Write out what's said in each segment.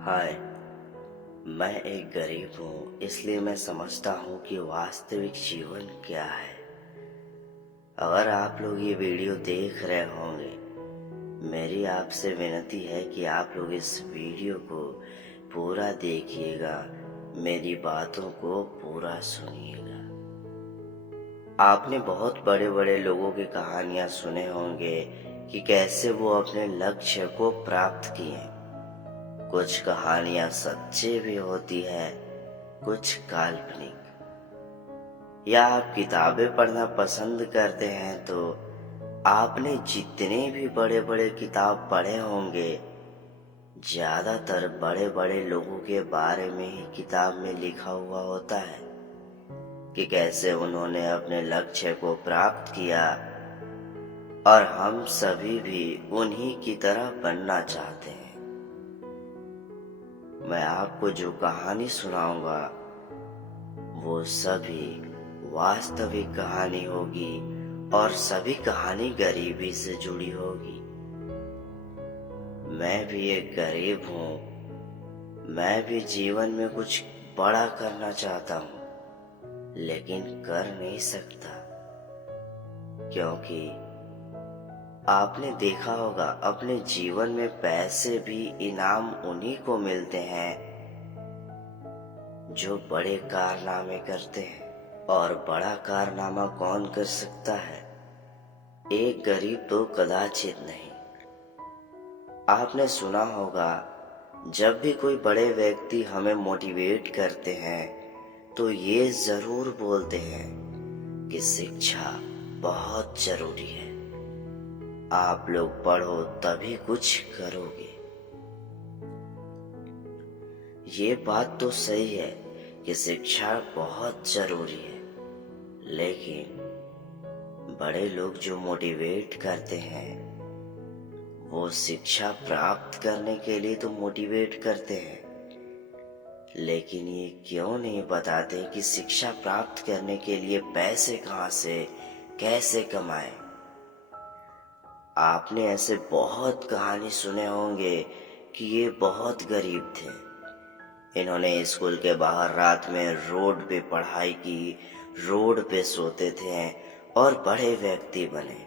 हाय। मैं एक गरीब हूँ, इसलिए मैं समझता हूँ कि वास्तविक जीवन क्या है। अगर आप लोग ये वीडियो देख रहे होंगे, मेरी आपसे विनती है कि आप लोग इस वीडियो को पूरा देखिएगा, मेरी बातों को पूरा सुनिएगा। आपने बहुत बड़े बड़े लोगों की कहानियां सुने होंगे कि कैसे वो अपने लक्ष्य को प्राप्त किए। कुछ कहानियां सच्ची भी होती है, कुछ काल्पनिक। या आप किताबें पढ़ना पसंद करते हैं तो आपने जितने भी बड़े बड़े किताब पढ़े होंगे, ज्यादातर बड़े बड़े लोगों के बारे में ही किताब में लिखा हुआ होता है कि कैसे उन्होंने अपने लक्ष्य को प्राप्त किया, और हम सभी भी उन्हीं की तरह बनना चाहते हैं। मैं आपको जो कहानी सुनाऊंगा वो सभी वास्तविक कहानी होगी, और सभी कहानी गरीबी से जुड़ी होगी। मैं भी एक गरीब हूँ। मैं भी जीवन में कुछ बड़ा करना चाहता हूँ, लेकिन कर नहीं सकता, क्योंकि आपने देखा होगा अपने जीवन में पैसे भी इनाम उन्हीं को मिलते हैं जो बड़े कारनामे करते हैं। और बड़ा कारनामा कौन कर सकता है? एक गरीब तो कदाचित नहीं। आपने सुना होगा, जब भी कोई बड़े व्यक्ति हमें मोटिवेट करते हैं तो ये जरूर बोलते हैं कि शिक्षा बहुत जरूरी है। आप लोग पढ़ो तभी कुछ करोगे। ये बात तो सही है कि शिक्षा बहुत जरूरी है, लेकिन बड़े लोग जो मोटिवेट करते हैं वो शिक्षा प्राप्त करने के लिए तो मोटिवेट करते हैं, लेकिन ये क्यों नहीं बताते कि शिक्षा प्राप्त करने के लिए पैसे कहाँ से कैसे कमाएं। आपने ऐसे बहुत कहानी सुने होंगे कि ये बहुत गरीब थे। इन्होंने स्कूल के बाहर रात में रोड पे पढ़ाई की, रोड पे सोते थे और बड़े व्यक्ति बने।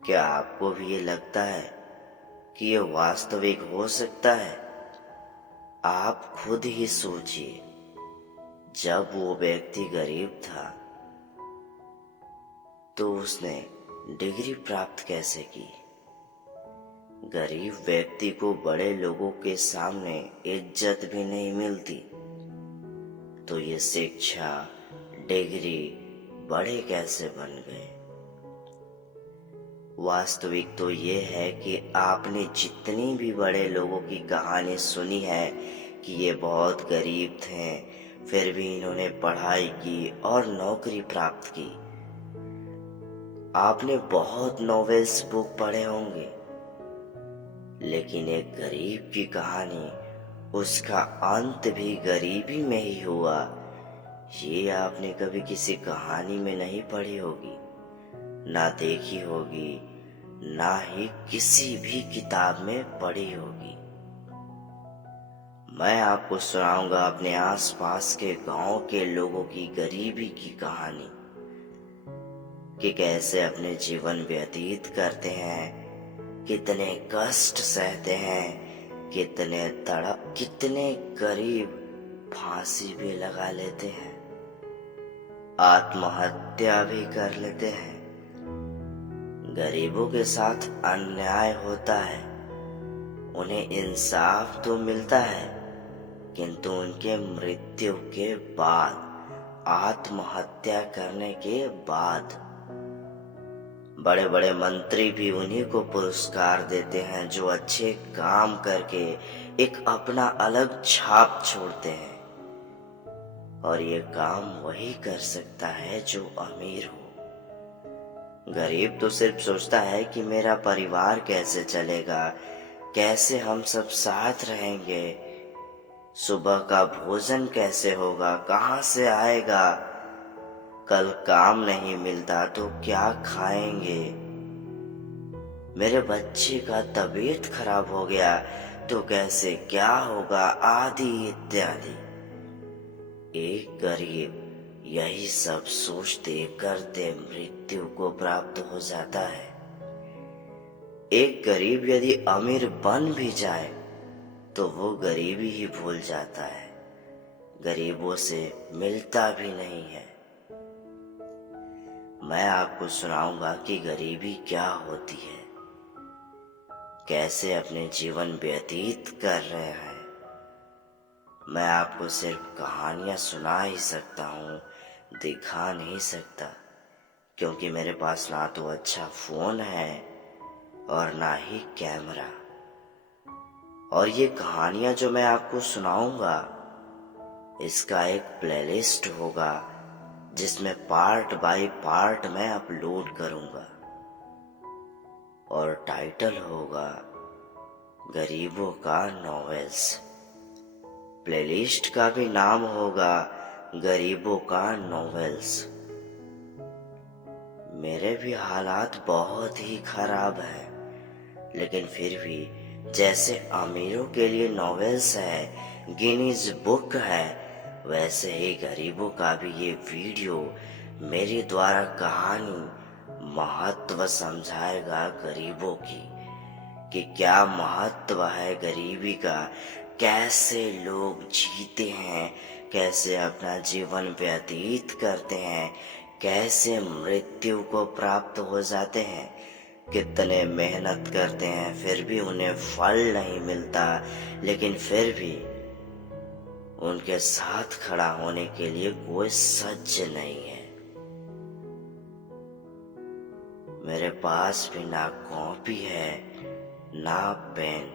क्या आपको भी ये लगता है कि ये वास्तविक हो सकता है? आप खुद ही सोचिए, जब वो व्यक्ति गरीब था तो उसने डिग्री प्राप्त कैसे की? गरीब व्यक्ति को बड़े लोगों के सामने इज्जत भी नहीं मिलती, तो ये शिक्षा, डिग्री बड़े कैसे बन गए? वास्तविक तो ये है कि आपने जितनी भी बड़े लोगों की कहानी सुनी है कि ये बहुत गरीब थे, फिर भी इन्होंने पढ़ाई की और नौकरी प्राप्त की। आपने बहुत नॉवेल्स बुक पढ़े होंगे, लेकिन एक गरीब की कहानी, उसका अंत भी गरीबी में ही हुआ, ये आपने कभी किसी कहानी में नहीं पढ़ी होगी, ना देखी होगी, ना ही किसी भी किताब में पढ़ी होगी। मैं आपको सुनाऊंगा अपने आसपास के गांव के लोगों की गरीबी की कहानी, कि कैसे अपने जीवन व्यतीत करते हैं, कितने कष्ट सहते हैं, कितने तड़प, कितने गरीब फांसी भी लगा लेते हैं, आत्महत्या भी कर लेते हैं। गरीबों के साथ अन्याय होता है, उन्हें इंसाफ तो मिलता है, किंतु उनके मृत्यु के बाद, आत्महत्या करने के बाद, बड़े बड़े मंत्री भी उन्हीं को पुरस्कार देते हैं जो अच्छे काम करके एक अपना अलग छाप छोड़ते हैं। और ये काम वही कर सकता है जो अमीर हो। गरीब तो सिर्फ सोचता है कि मेरा परिवार कैसे चलेगा, कैसे हम सब साथ रहेंगे, सुबह का भोजन कैसे होगा, कहाँ से आएगा, कल काम नहीं मिलता तो क्या खाएंगे, मेरे बच्चे का तबीयत खराब हो गया तो कैसे, क्या होगा, आदि इत्यादि। एक गरीब यही सब सोचते करते मृत्यु को प्राप्त हो जाता है। एक गरीब यदि अमीर बन भी जाए तो वो गरीबी ही भूल जाता है, गरीबों से मिलता भी नहीं है। मैं आपको सुनाऊंगा कि गरीबी क्या होती है, कैसे अपने जीवन व्यतीत कर रहे हैं। मैं आपको सिर्फ कहानियां सुना ही सकता हूँ, दिखा नहीं सकता, क्योंकि मेरे पास ना तो अच्छा फोन है और ना ही कैमरा। और ये कहानियां जो मैं आपको सुनाऊंगा, इसका एक प्लेलिस्ट होगा जिसमें पार्ट बाय पार्ट मैं अपलोड करूंगा, और टाइटल होगा गरीबों का नॉवेल्स। प्लेलिस्ट का भी नाम होगा गरीबों का नॉवेल्स। मेरे भी हालात बहुत ही खराब है, लेकिन फिर भी जैसे अमीरों के लिए नॉवेल्स है, गिनीज बुक है, वैसे ही गरीबों का भी ये वीडियो मेरे द्वारा कहानी महत्व समझाएगा गरीबों की, कि क्या महत्व है गरीबी का, कैसे लोग जीते हैं, कैसे अपना जीवन व्यतीत करते हैं, कैसे मृत्यु को प्राप्त हो जाते हैं, कितने मेहनत करते हैं फिर भी उन्हें फल नहीं मिलता, लेकिन फिर भी उनके साथ खड़ा होने के लिए कोई सज्ज नहीं है। मेरे पास भी ना कॉपी है ना पेन,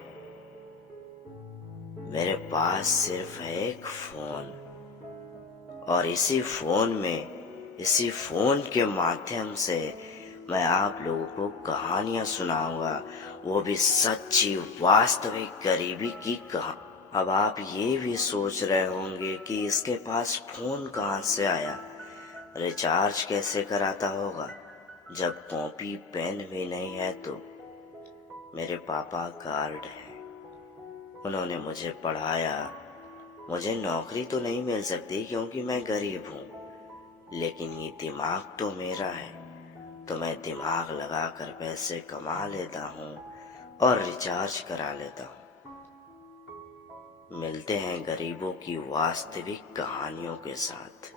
मेरे पास सिर्फ है एक फोन, और इसी फोन के माध्यम से मैं आप लोगों को कहानियां सुनाऊंगा, वो भी सच्ची वास्तविक गरीबी की कहानी। अब आप ये भी सोच रहे होंगे कि इसके पास फोन कहाँ से आया, रिचार्ज कैसे कराता होगा, जब कॉपी पेन भी नहीं है। तो मेरे पापा गार्ड हैं, उन्होंने मुझे पढ़ाया। मुझे नौकरी तो नहीं मिल सकती क्योंकि मैं गरीब हूँ, लेकिन ये दिमाग तो मेरा है, तो मैं दिमाग लगाकर पैसे कमा लेता हूँ और रिचार्ज करा लेता हूँ। मिलते हैं गरीबों की वास्तविक कहानियों के साथ।